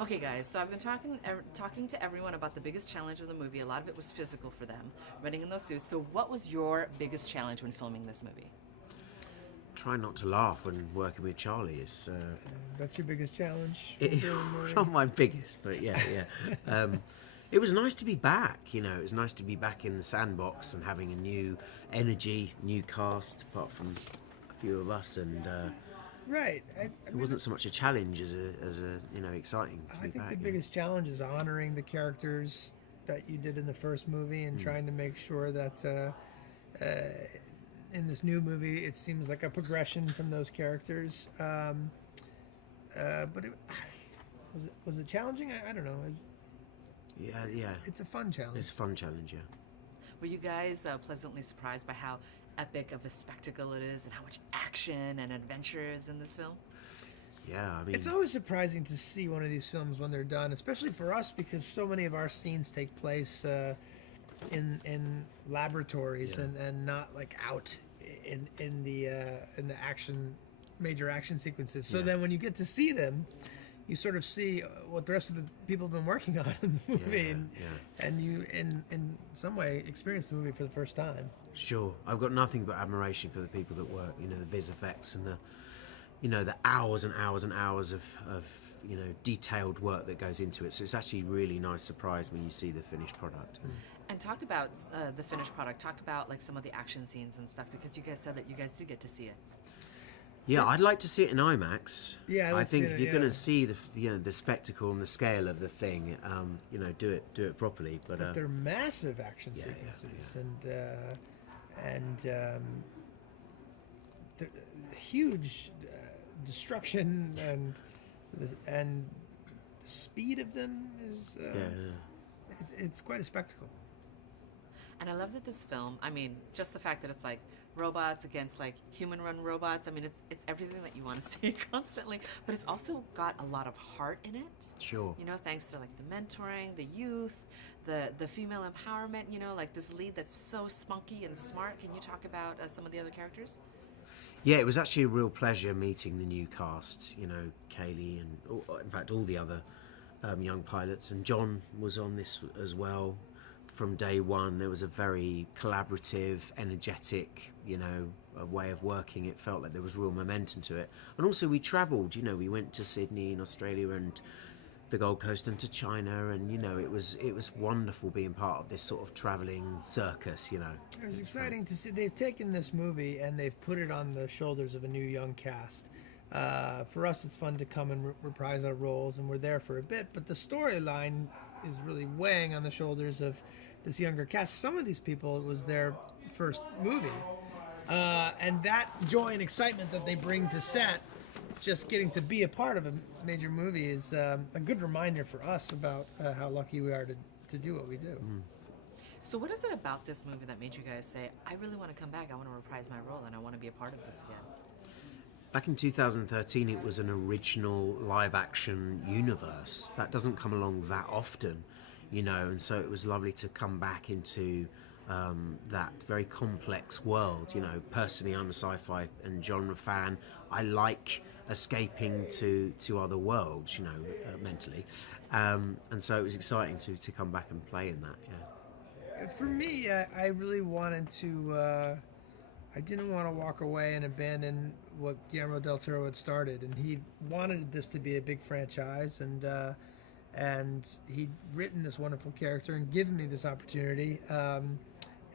Okay, guys, so I've been talking to everyone about the biggest challenge of the movie. A lot of it was physical for them, running in those suits. So what was your biggest challenge when filming this movie? Try not to laugh when working with Charlie is... That's your biggest challenge? Not my biggest, but yeah. It was nice to be back, you know. It was nice to be back in the sandbox and having a new energy, new cast, apart from a few of us, and... Right. It wasn't so much a challenge as a exciting to be back. I think the biggest challenge is honoring the characters that you did in the first movie and trying to make sure that in this new movie it seems like a progression from those characters. But was it challenging? I don't know. Yeah. It's a fun challenge. It's a fun challenge, yeah. Were you guys pleasantly surprised by how epic of a spectacle it is and how much action and adventure is in this film? Yeah, I mean... It's always surprising to see one of these films when they're done, especially for us because so many of our scenes take place in laboratories and not like out in the major action sequences. So then when you get to see them, you sort of see what the rest of the people have been working on in the movie, and you, in some way, experience the movie for the first time. Sure, I've got nothing but admiration for the people that work. You know, the vis effects and the hours and hours and hours of detailed work that goes into it. So it's actually a really nice surprise when you see the finished product. And talk about the finished product. Talk about like some of the action scenes and stuff, because you guys said that you guys did get to see it. Yeah, I'd like to see it in IMAX. Yeah, I think if you're going to see the spectacle and the scale of the thing, do it properly. But they're massive action sequences and huge destruction and the speed of them is it's quite a spectacle. And I love that this film, I mean, just the fact that it's like robots against like human-run robots. I mean, it's everything that you want to see constantly, but it's also got a lot of heart in it. Sure. You know, thanks to like the mentoring, the youth, the female empowerment. You know, like this lead that's so spunky and smart. Can you talk about some of the other characters? Yeah, it was actually a real pleasure meeting the new cast. You know, Kaylee and in fact all the other young pilots, and John was on this as well. From day one, there was a very collaborative, energetic, way of working. It felt like there was real momentum to it. And also we travelled, we went to Sydney in Australia and the Gold Coast and to China, and, it was wonderful being part of this sort of travelling circus, It was exciting to see. They've taken this movie and they've put it on the shoulders of a new young cast. For us, it's fun to come and reprise our roles, and we're there for a bit, but the storyline is really weighing on the shoulders of this younger cast. Some of these people, it was their first movie, and that joy and excitement that they bring to set, just getting to be a part of a major movie, is a good reminder for us about how lucky we are to do what we do. So what is it about this movie that made you guys say, I really want to come back, I want to reprise my role, and I want to be a part of this again? Back in 2013, it was an original live-action universe. That doesn't come along that often, and so it was lovely to come back into that very complex world. Personally, I'm a sci-fi and genre fan. I like escaping to other worlds, mentally. And so it was exciting to come back and play in that, For me, I really wanted to... I didn't want to walk away and abandon what Guillermo del Toro had started, and he wanted this to be a big franchise, and he'd written this wonderful character and given me this opportunity. And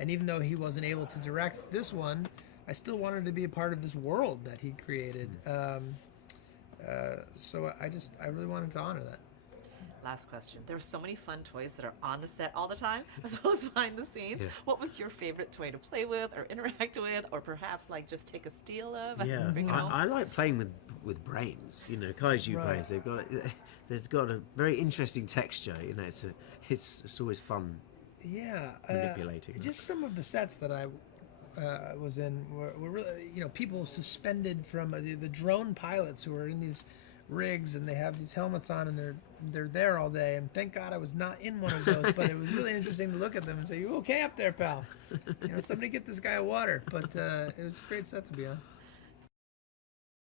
even though he wasn't able to direct this one, I still wanted to be a part of this world that he created. So I really wanted to honor that. Last question. There are so many fun toys that are on the set all the time, as well as behind the scenes. Yeah. What was your favorite toy to play with or interact with, or perhaps like just take a steal of and bring it home? I like playing with brains. Kaiju brains. They've got a very interesting texture. It's always fun. Yeah, manipulating. Just some of the sets that I was in were really, people suspended from the drone pilots who are in these rigs, and they have these helmets on, and they're there all day, and thank God I was not in one of those. But it was really interesting to look at them and say, "You okay up there, pal? Somebody get this guy water." But it was a great set to be on.